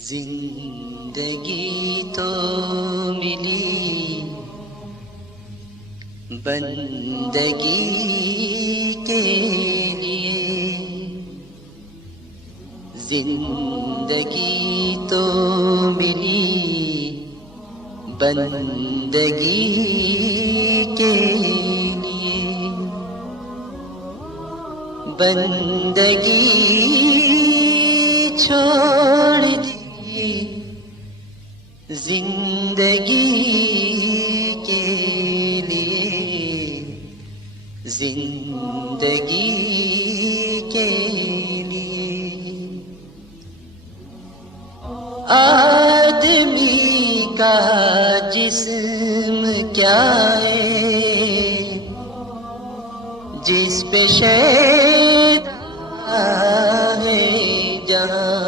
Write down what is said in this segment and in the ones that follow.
زندگی تو ملی بندگی کے لیے، زندگی تو ملی بندگی کے لیے، بندگی چھوڑ دی زندگی کے لیے، زندگی کے لیے۔ آدمی کا جسم کیا ہے جس پہ شیدا ہے جہاں،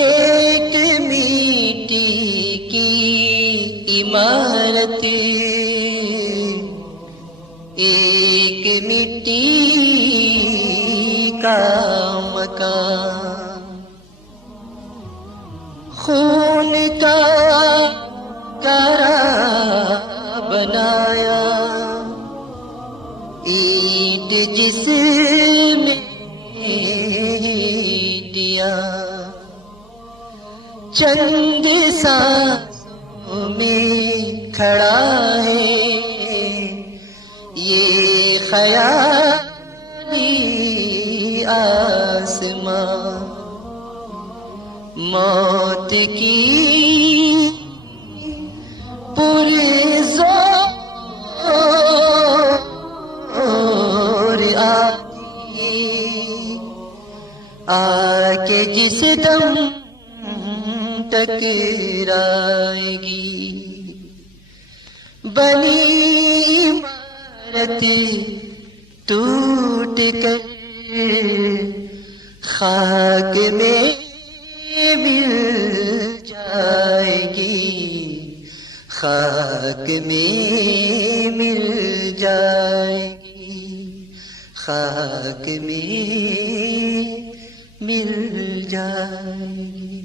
ایک مٹی کی عمارت، ایک مٹی کا مکان، خون کا کرا بنایا، اینٹ جس میں دیا، چند سانسوں میں کھڑا ہے یہ خیالی آسمان، موت کی پرزور آتی، آ کے جس دم ٹکرائے گی، بنی عمارت ٹوٹ کر خاک میں مل جائے گی، خاک میں مل جائے گی، خاک میں مل جائے گی۔